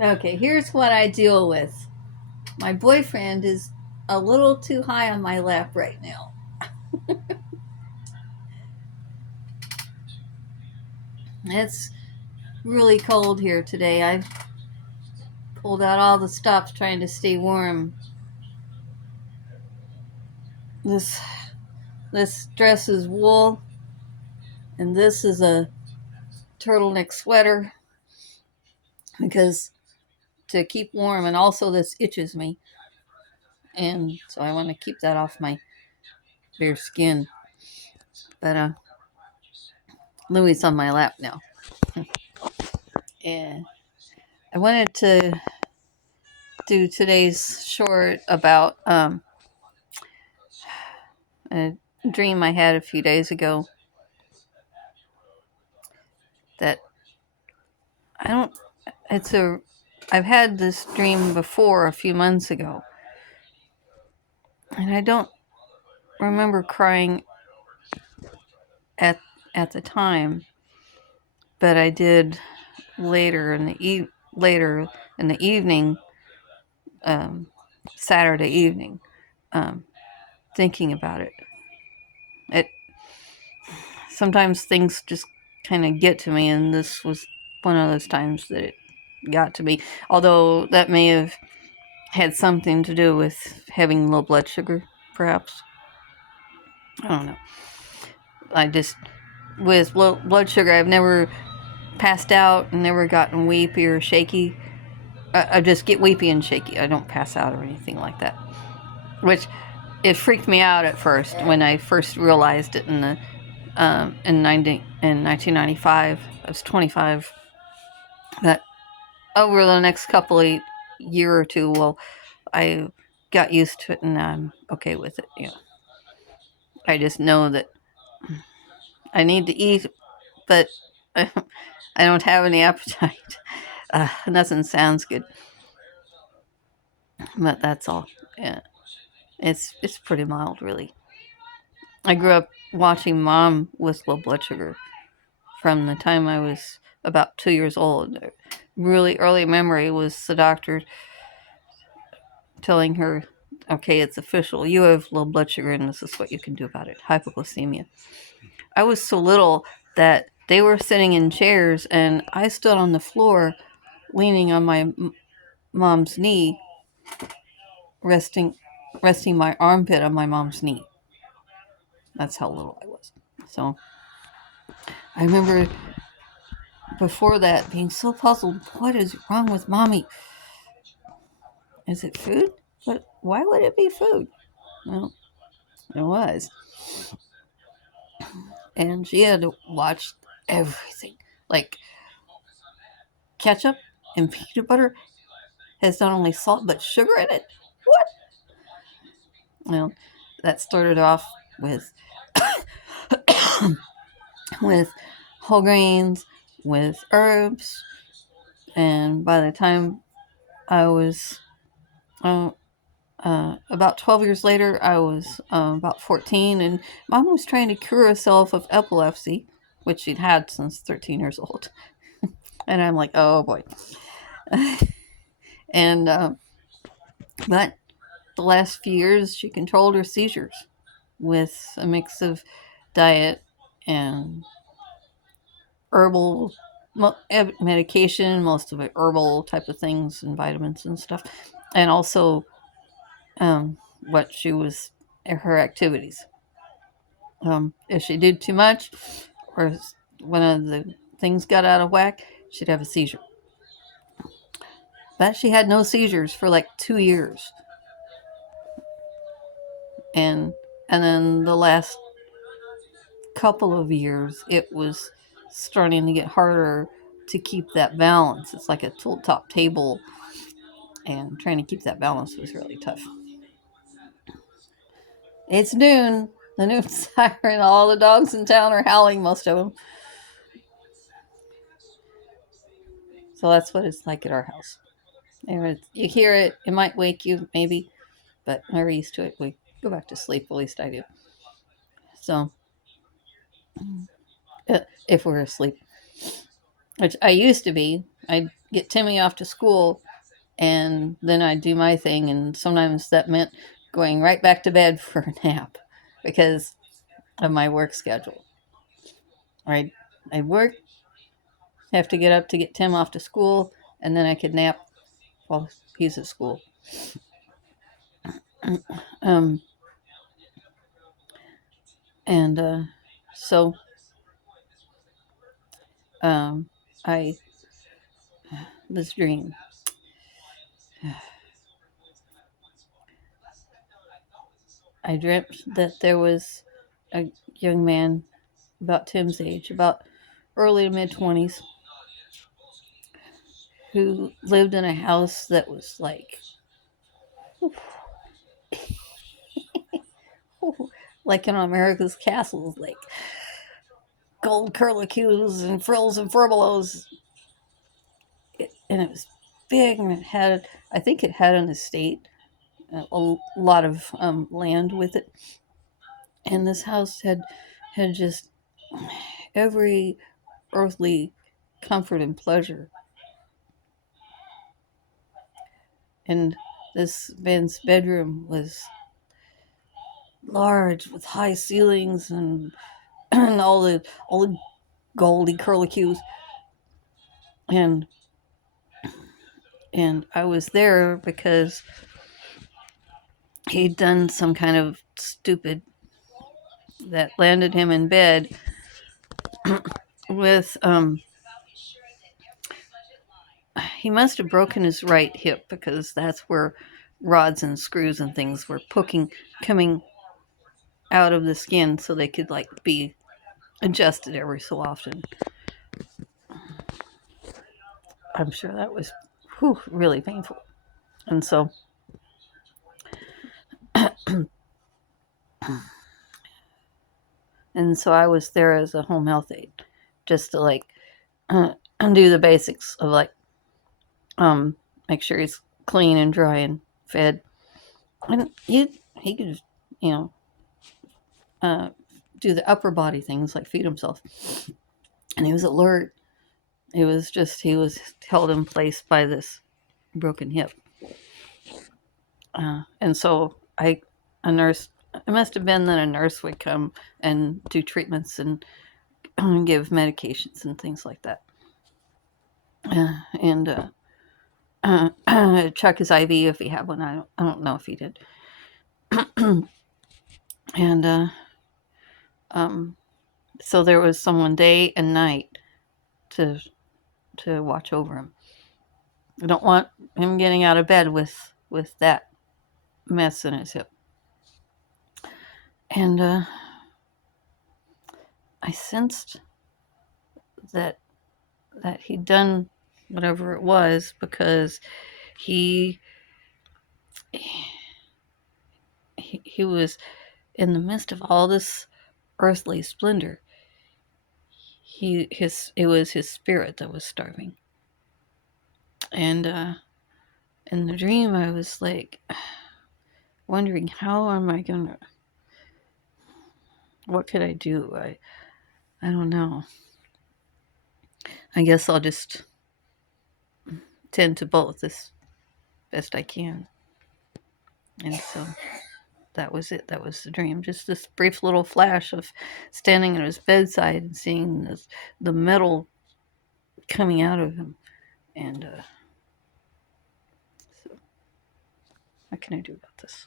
Okay, here's what I deal with. My boyfriend is a little too high on my lap right now. It's really cold here today. I've pulled out all the stops trying to stay warm. This this dress is wool, and this is a turtleneck sweater because to keep warm, and also this itches me, and so I want to keep that off my bare skin. But Louie's on my lap now, and I wanted to do today's short about a dream I had a few days ago that I don't. It's a. I've had this dream before a few months ago, and I don't remember crying at at the time, but I did later in the evening, um, Saturday evening, um, thinking about it. It sometimes things just kind of get to me, and this was one of those times that it got to me. Although that may have had something to do with having low blood sugar, perhaps. I don't know. I just, with low blood sugar, I've never passed out and never gotten weepy or shaky. I just get weepy and shaky. I don't pass out or anything like that. Which, it freaked me out at first when I first realized it in 1995. I was 25. That over the next couple of year or two, well, I got used to it and I'm okay with it. I just know that I need to eat, but I don't have any appetite. Nothing sounds good, but that's all. Yeah, it's pretty mild, really. I grew up watching Mom with low blood sugar from the time I was about 2 years old. Really early memory was the doctor telling her, "Okay, it's official. You have low blood sugar, and this is what you can do about it: hypoglycemia." I was so little that they were sitting in chairs, and I stood on the floor, leaning on my mom's knee, resting my armpit on my mom's knee. That's how little I was. So I remember before that being so puzzled. What is wrong with mommy? Is it food? But why would it be food? Well, it was. And she had to watch everything. Like ketchup and peanut butter has not only salt but sugar in it. What? Well, that started off with with whole grains, with herbs, and by the time I was about 12 years later, I was about 14, and Mom was trying to cure herself of epilepsy, which she'd had since 13 years old. And I'm like, oh boy. And but the last few years, she controlled her seizures with a mix of diet and herbal medication, most of it herbal type of things and vitamins and stuff, and also what she was her activities. If she did too much, or one of the things got out of whack, she'd have a seizure. But she had no seizures for like 2 years, and then the last couple of years, it was starting to get harder to keep that balance. It's like a top table, and trying to keep that balance was really tough. It's noon. The noon siren. All the dogs in town are howling. Most of them. So that's what it's like at our house. You hear it. It might wake you, maybe, but we're used to it. We go back to sleep. At least I do. So, if we're asleep, which I used to be, I get Timmy off to school, and then I'd do my thing. And sometimes that meant going right back to bed for a nap because of my work schedule. I'd work, have to get up to get Tim off to school, and then I could nap while he's at school. Um, and so I this dream. I dreamt that there was a young man about Tim's age, about early to mid 20s, who lived in a house that was like in America's castles, like gold curlicues and frills and furbelows. And it was big, and I think it had an estate, a lot of land with it. And this house had just every earthly comfort and pleasure. And this man's bedroom was large with high ceilings and all the goldy curlicues. And I was there because he'd done some kind of stupid that landed him in bed with he must have broken his right hip, because that's where rods and screws and things were coming out of the skin so they could be adjusted every so often. I'm sure that was really painful. And so I was there as a home health aide, just to undo the basics of make sure he's clean and dry and fed. And he could, you know, do the upper body things like feed himself. And he was alert. He was held in place by this broken hip. And so a nurse, it must have been that a nurse would come and do treatments and give medications and things like that. And check his IV if he had one. I don't know if he did. And so there was someone day and night to watch over him. I don't want him getting out of bed with that mess in his hip. And I sensed that he'd done whatever it was because he was in the midst of all this earthly splendor. It was his spirit that was starving. And in the dream, I was wondering, how am I gonna? What could I do? I don't know. I guess I'll just tend to both as best I can. And so that was it. That was the dream. Just this brief little flash of standing at his bedside and seeing the metal coming out of him. And so what can I do about this?